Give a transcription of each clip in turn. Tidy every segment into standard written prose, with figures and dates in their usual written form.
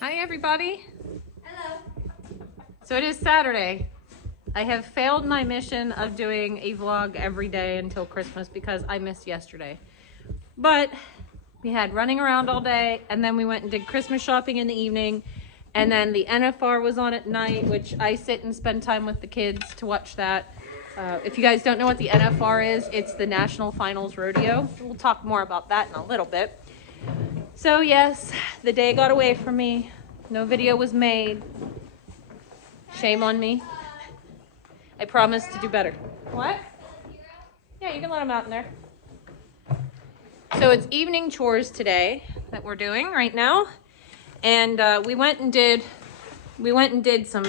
Hi everybody. Hello. So it is Saturday. I have failed my mission of doing a vlog every day until Christmas because I missed yesterday. But we had running around all day, and then we went and did Christmas shopping in the evening, and then the NFR was on at night, which I sit and spend time with the kids to watch that. If you guys don't know what the NFR is, it's the National Finals Rodeo. We'll talk more about that in a little bit. So yes, the day got away from me. No video was made. Shame on me. I promise to do better. What? Yeah, you can let them out in there. So it's evening chores today that we're doing right now. And we went and did some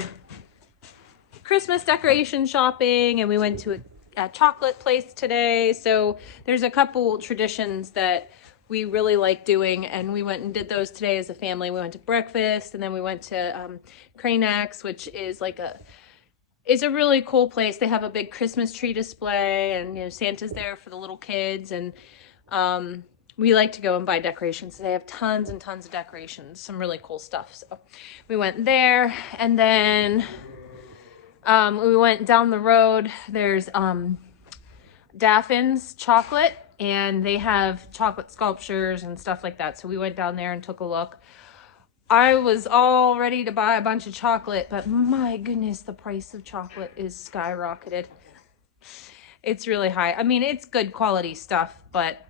Christmas decoration shopping, and we went to a chocolate place today. So there's a couple traditions that we really like doing, and we went and did those today as a family. We went to breakfast, and then we went to Cranex, which is like it's a really cool place. They have a big Christmas tree display, and you know, Santa's there for the little kids, and we like to go and buy decorations. They have tons and tons of decorations, some really cool stuff. So we went there, and then we went down the road. There's Daffin's Chocolate, and they have chocolate sculptures and stuff like that. So we went down there and took a look. I was all ready to buy a bunch of chocolate, but my goodness, the price of chocolate is skyrocketed. It's really high. I mean, it's good quality stuff, but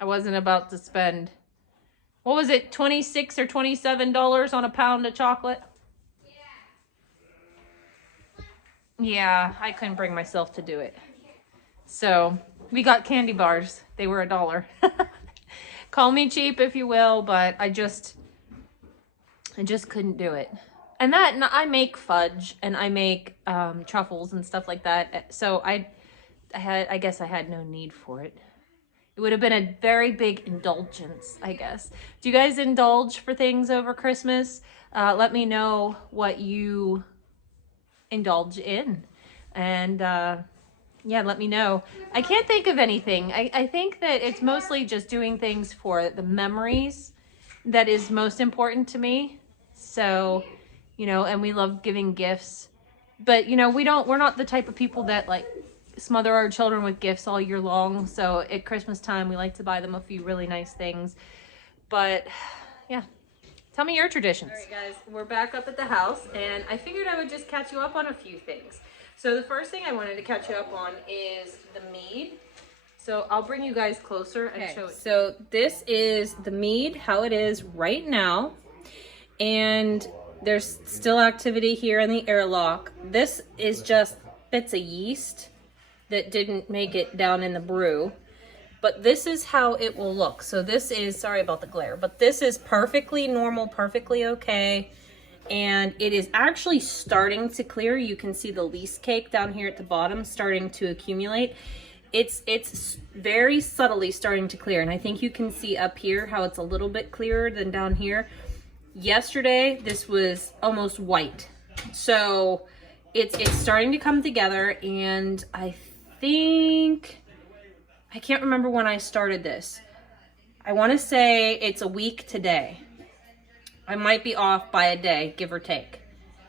I wasn't about to spend, what was it, $26 or $27 on a pound of chocolate? Yeah, I couldn't bring myself to do it. So we got candy bars. They were $1. Call me cheap if you will, but I just couldn't do it. And I make fudge, and I make truffles and stuff like that. So I guess I had no need for it. It would have been a very big indulgence, I guess. Do you guys indulge for things over Christmas? Let me know what you indulge in. And yeah, let me know. I can't think of anything. I think that it's mostly just doing things for the memories that is most important to me. So, you know, and we love giving gifts. But, you know, we're not the type of people that like smother our children with gifts all year long. So at Christmas time, we like to buy them a few really nice things. But yeah, tell me your traditions. All right, guys, we're back up at the house, and I figured I would just catch you up on a few things. So the first thing I wanted to catch you up on is the Mead. So I'll bring you guys closer and show it. So this is the Mead, how it is right now. And there's still activity here in the airlock. This is just bits of yeast that didn't make it down in the brew. But this is how it will look. So this is, sorry about the glare, but this is perfectly normal, perfectly okay. And it is actually starting to clear. You can see the least cake down here at the bottom starting to accumulate. It's very subtly starting to clear. And I think you can see up here how it's a little bit clearer than down here. Yesterday, this was almost white. So it's starting to come together, and I can't remember when I started this. I want to say it's a week today. I might be off by a day, give or take.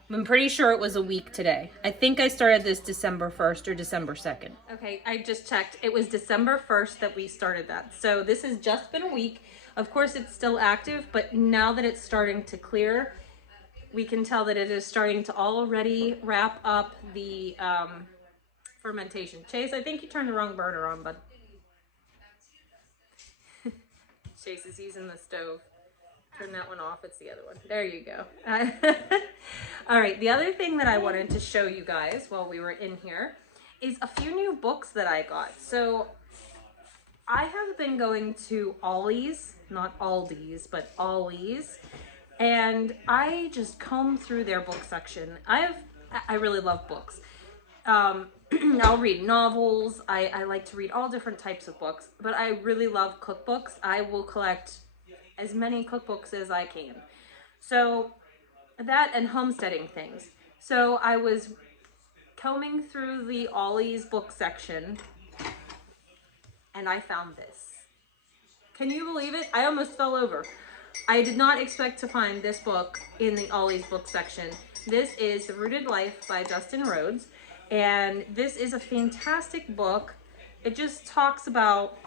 I'm pretty sure it was a week today. I think I started this December 1st or December 2nd. Okay, I just checked. It was December 1st that we started that. So this has just been a week. Of course, it's still active, but now that it's starting to clear, we can tell that it is starting to already wrap up the fermentation. Chase, I think you turned the wrong burner on, bud. Chase is using the stove. Turn that one off, it's the other one. There you go. All right, the other thing that I wanted to show you guys while we were in here is a few new books that I got. So I have been going to Ollie's, not Aldi's, but Ollie's, and I just comb through their book section. I really love books. I'll read novels. I like to read all different types of books, but I really love cookbooks. I will collect as many cookbooks as I can. So that and homesteading things. So I was combing through the Ollie's book section, and I found this. Can you believe it? I almost fell over. I did not expect to find this book in the Ollie's book section. This is The Rooted Life by Justin Rhodes, and this is a fantastic book. It just talks about,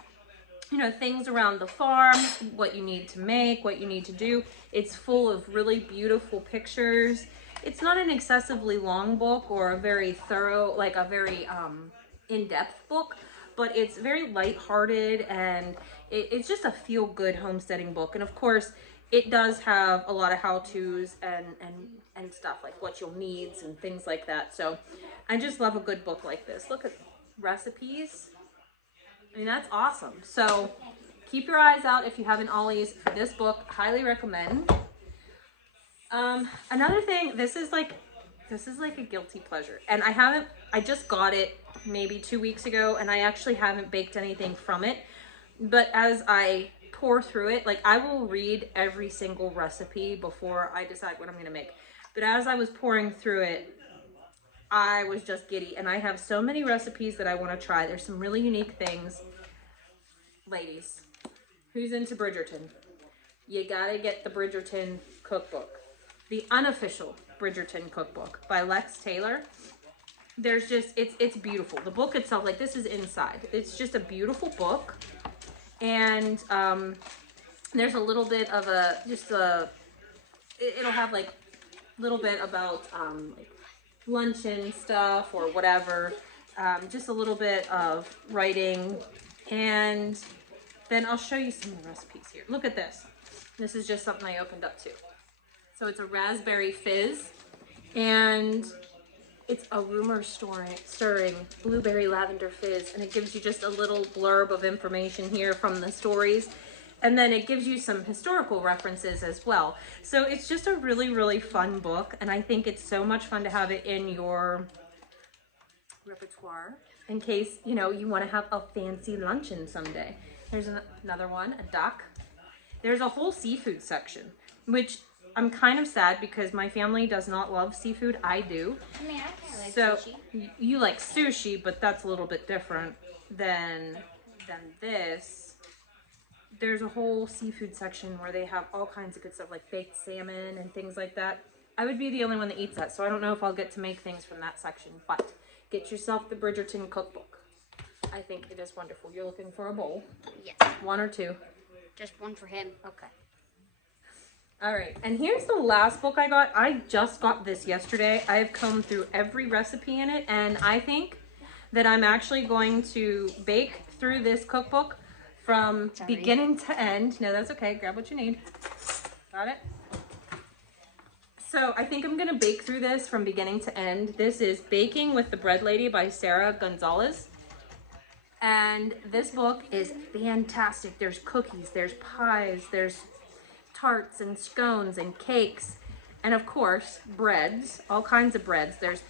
you know, things around the farm, what you need to make, what you need to do. It's full of really beautiful pictures. It's not an excessively long book or a very thorough, like a very in-depth book, but it's very lighthearted, and it's just a feel-good homesteading book. And of course, it does have a lot of how-tos and stuff, like what you'll need and things like that. So I just love a good book like this. Look at recipes. I mean, that's awesome. So keep your eyes out if you have an Ollie's for this book. Highly recommend. Another thing, this is like a guilty pleasure, and I just got it maybe 2 weeks ago, and I actually haven't baked anything from it. But as I pour through it, like, I will read every single recipe before I decide what I'm gonna make. But as I was pouring through it, I was just giddy, and I have so many recipes that I want to try. There's some really unique things. Ladies, who's into Bridgerton? You gotta get the Bridgerton cookbook, the unofficial Bridgerton cookbook by Lex Taylor. There's just, it's beautiful. The book itself, like, this is inside. It's just a beautiful book. And there's a little bit of it'll have like a little bit about like luncheon stuff or whatever. Just a little bit of writing. And then I'll show you some more recipes here. Look at this. This is just something I opened up too. So it's a raspberry fizz, and it's a rumor stirring blueberry lavender fizz, and it gives you just a little blurb of information here from the stories, and then it gives you some historical references as well. So it's just a really, really fun book, and I think it's so much fun to have it in your repertoire in case, you know, you want to have a fancy luncheon someday. Here's another one, a duck. There's a whole seafood section, which I'm kind of sad because my family does not love seafood. I do. I mean, I like so sushi. You like sushi, but that's a little bit different than this. There's a whole seafood section where they have all kinds of good stuff, like baked salmon and things like that. I would be the only one that eats that, so I don't know if I'll get to make things from that section, but get yourself the Bridgerton cookbook. I think it is wonderful. You're looking for a bowl? Yes. One or two? Just one for him. Okay. All right, and here's the last book I got. I just got this yesterday. I've combed through every recipe in it, and I think that I'm actually going to bake through this cookbook from beginning to end. No, that's okay. Grab what you need. Got it? So I think I'm going to bake through this from beginning to end. This is Baking with the Bread Lady by Sarah Gonzalez. And this book is fantastic. There's cookies, there's pies, there's tarts and scones and cakes, and of course breads, all kinds of breads. There's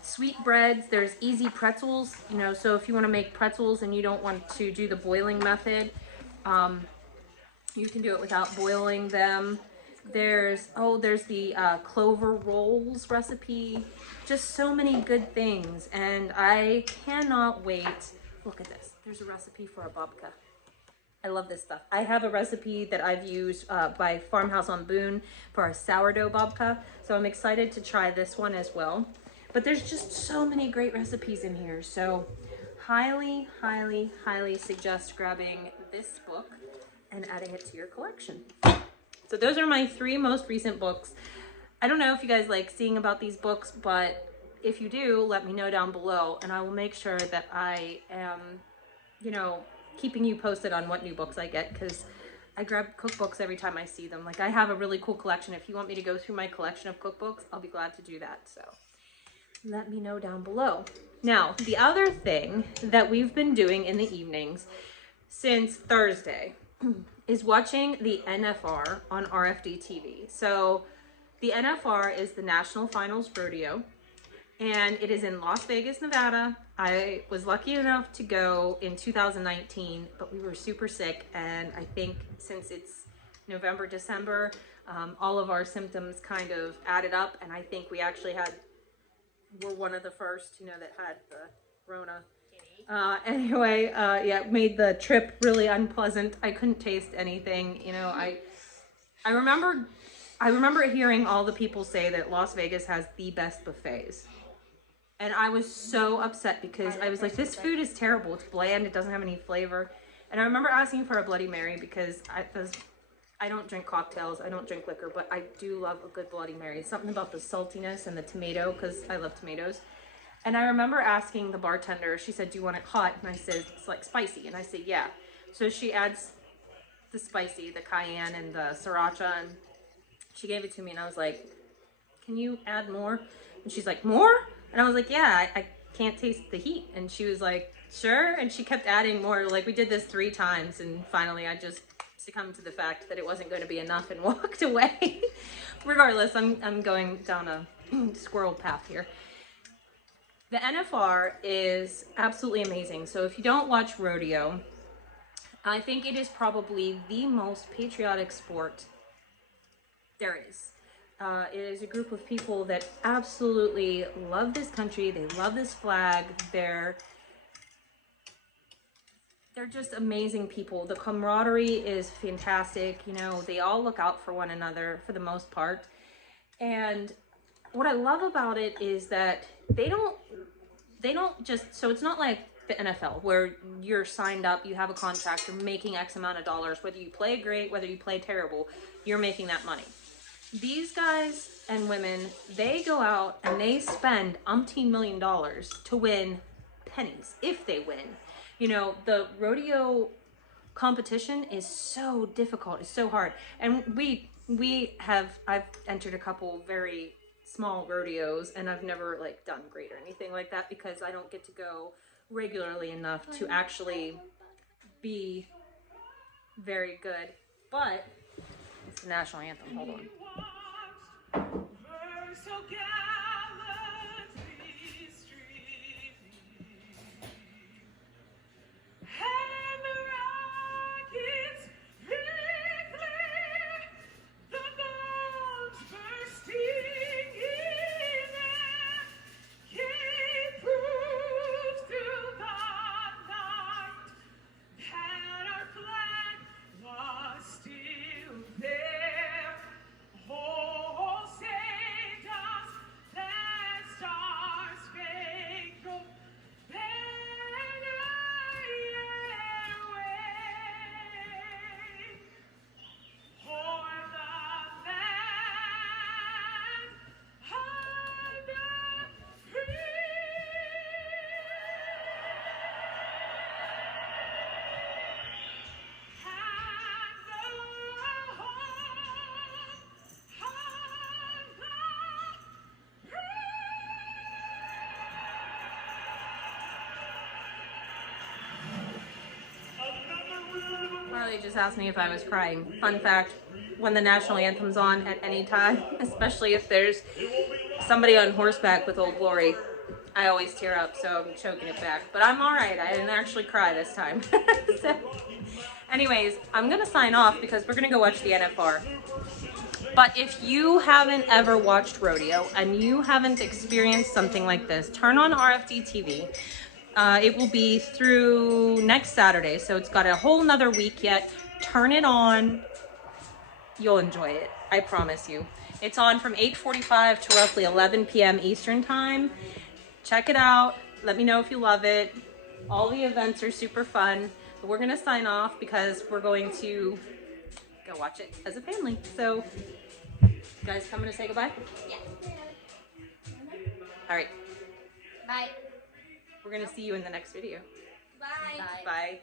sweet breads, there's easy pretzels, you know, so if you want to make pretzels and you don't want to do the boiling method, you can do it without boiling them. There's the clover rolls recipe. Just so many good things, and I cannot wait. Look at this. There's a recipe for a babka. I love this stuff. I have a recipe that I've used by Farmhouse on Boone for a sourdough babka, so I'm excited to try this one as well. But there's just so many great recipes in here, so highly, highly, highly suggest grabbing this book and adding it to your collection. So those are my 3 most recent books. I don't know if you guys like seeing about these books, but if you do, let me know down below, and I will make sure that I am, you know, keeping you posted on what new books I get, because I grab cookbooks every time I see them. Like, I have a really cool collection. If you want me to go through my collection of cookbooks, I'll be glad to do that. So let me know down below. Now, the other thing that we've been doing in the evenings since Thursday is watching the NFR on RFD TV. So the NFR is the National Finals Rodeo, and it is in Las Vegas, Nevada. I was lucky enough to go in 2019, but we were super sick, and I think since it's November, December, all of our symptoms kind of added up, and I think we actually were one of the first, you know, that had the Rona. Anyway, yeah, made the trip really unpleasant. I couldn't taste anything, you know. I remember hearing all the people say that Las Vegas has the best buffets. And I was so upset because I was like, this food is terrible. It's bland. It doesn't have any flavor. And I remember asking for a Bloody Mary because I don't drink cocktails. I don't drink liquor, but I do love a good Bloody Mary. It's something about the saltiness and the tomato because I love tomatoes. And I remember asking the bartender, she said, do you want it hot? And I said, it's like spicy. And I said, yeah. So she adds the spicy, the cayenne and the sriracha, and she gave it to me and I was like, can you add more? And she's like, more? And I was like, yeah, I can't taste the heat. And she was like, sure. And she kept adding more. Like we did this 3 times and finally I just succumbed to the fact that it wasn't going to be enough and walked away. Regardless, I'm going down a squirrel path here. The NFR is absolutely amazing. So if you don't watch rodeo, I think it is probably the most patriotic sport there is. It is a group of people that absolutely love this country. They love this flag. They're just amazing people. The camaraderie is fantastic. You know, they all look out for one another for the most part. And what I love about it is that they don't just, so it's not like the NFL where you're signed up, you have a contract, you're making X amount of dollars, whether you play great, whether you play terrible, you're making that money. These guys and women, they go out and they spend umpteen $1 million to win pennies, if they win. You know, the rodeo competition is so difficult, it's so hard. And I've entered a couple very small rodeos and I've never like done great or anything like that because I don't get to go regularly enough to actually be very good. But it's the national anthem, hold on. Marley just asked me if I was crying. Fun fact, when the national anthem's on at any time, especially if there's somebody on horseback with Old Glory, I always tear up, so I'm choking it back. But I'm all right. I didn't actually cry this time. So, anyways, I'm going to sign off because we're going to go watch the NFR. But if you haven't ever watched rodeo and you haven't experienced something like this, turn on RFD TV. It will be through next Saturday, so it's got a whole nother week yet. Turn it on. You'll enjoy it. I promise you. It's on from 8:45 to roughly 11 p.m. Eastern time. Check it out. Let me know if you love it. All the events are super fun. But we're going to sign off because we're going to go watch it as a family. So, you guys coming to say goodbye? Yeah. All right. Bye. We're going to see you in the next video. Bye. Bye.